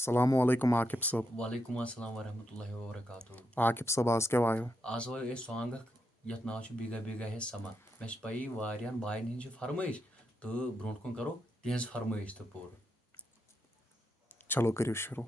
Assalamu alaikum Akib Sab. वालेकुम अस्सलाम वरहमतुल्लाहि वबरकातुहू। Akib Sab आज क्या वायो? आज वो ये सॉन्ग यथ नाव छ बिगा बिगा है समा मे पई वारियान बायन हिंज फरमाइश तो ब्रोट कुन करो तिहज फरमाइश तो पूरा। चलो करियो शुरू.